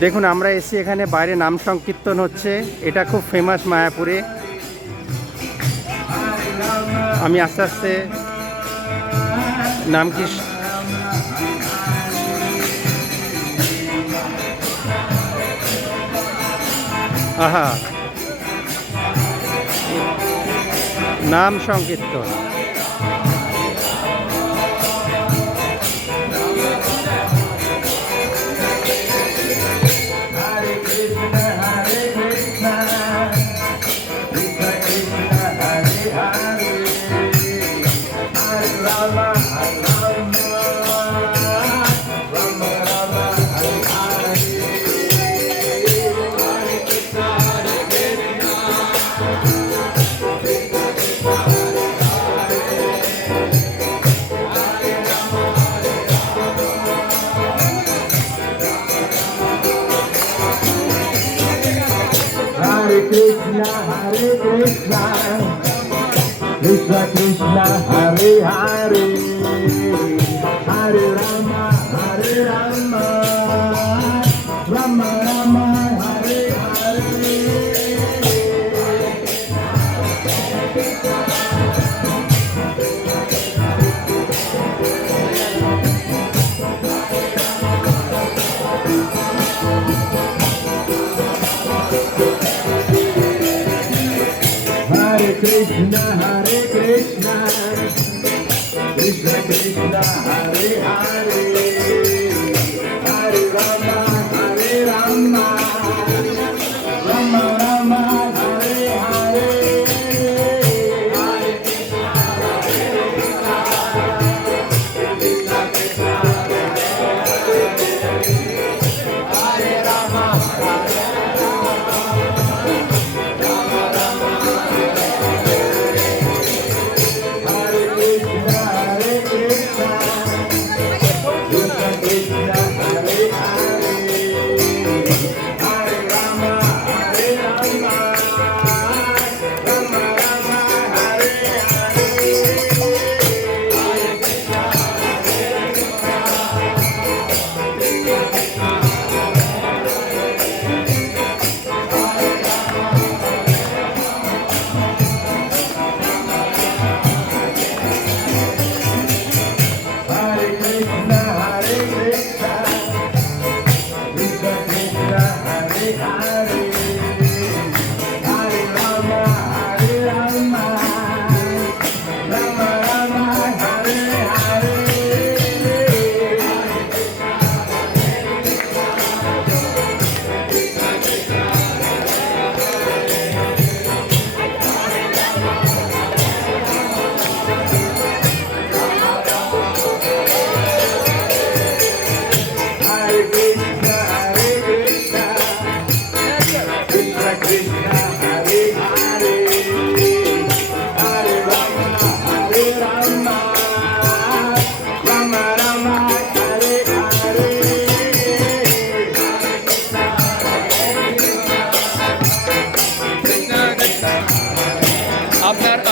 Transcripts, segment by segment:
দেখুন আমরা এসি এখানে বাইরে নাম সংকীর্তন হচ্ছে, এটা খুব ফেমাস মায়াপুরে। আমি আস্তে আস্তে নাম কি আহা নাম সংকীর্তন। Hare Krishna, Krishna Krishna, Hare Hare, Hare Rama, Hare Rama, Rama Rama, Hare Hare. Hare Krishna, Krishna Krishna, Hare Hare, Hare Rama, Hare Rama, Rama Rama, Hare Hare.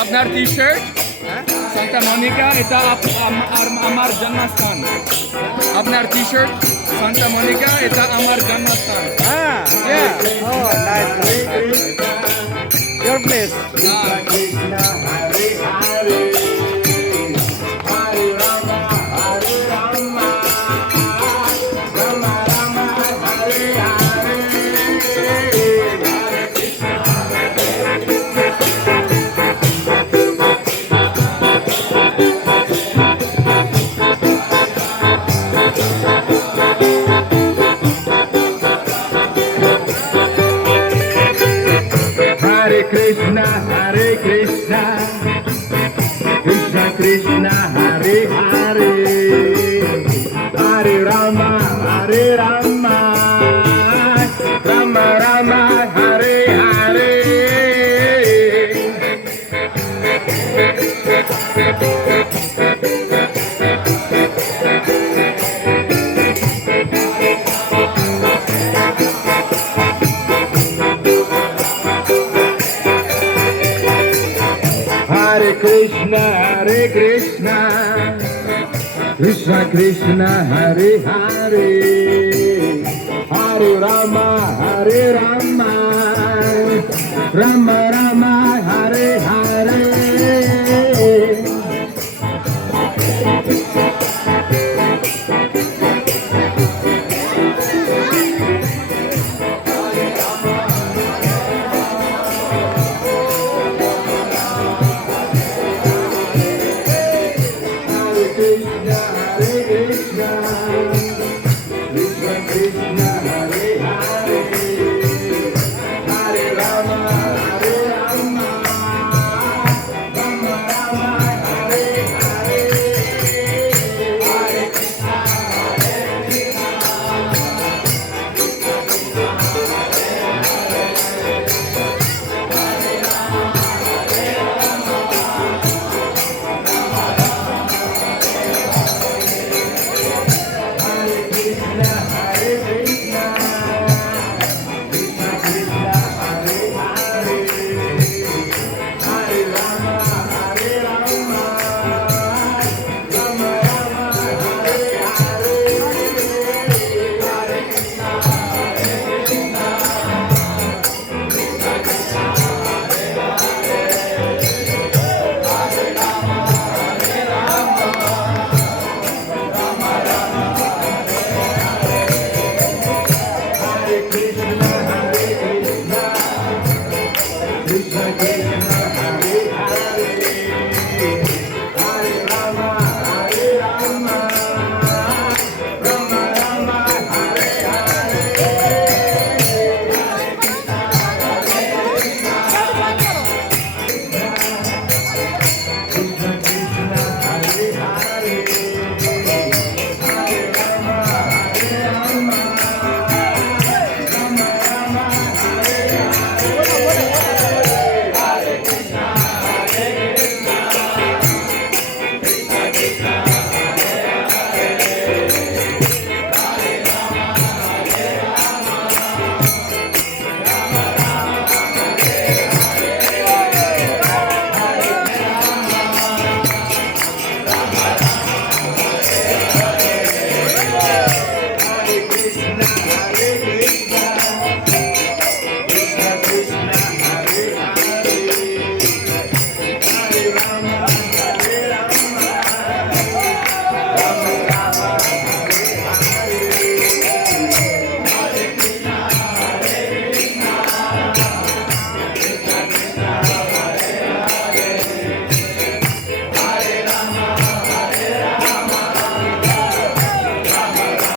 আপনার টি-শার্ট সান্তা মনিকা, এটা আমার জন্মস্থান। আপনার টি-শার্ট সান্তা মনিকা, এটা আমার জন্মস্থান। Your place. Krishna, Krishna Krishna, Hare Hare, Hare Rama, Hare Rama, Rama Rama, Hare Hare. Hare Krishna, Krishna Krishna, Hare Hare, Hare Hare Rama, Hare Rama, Rama Rama, Hare Hare. Hare Krishna, Krishna Krishna, Hare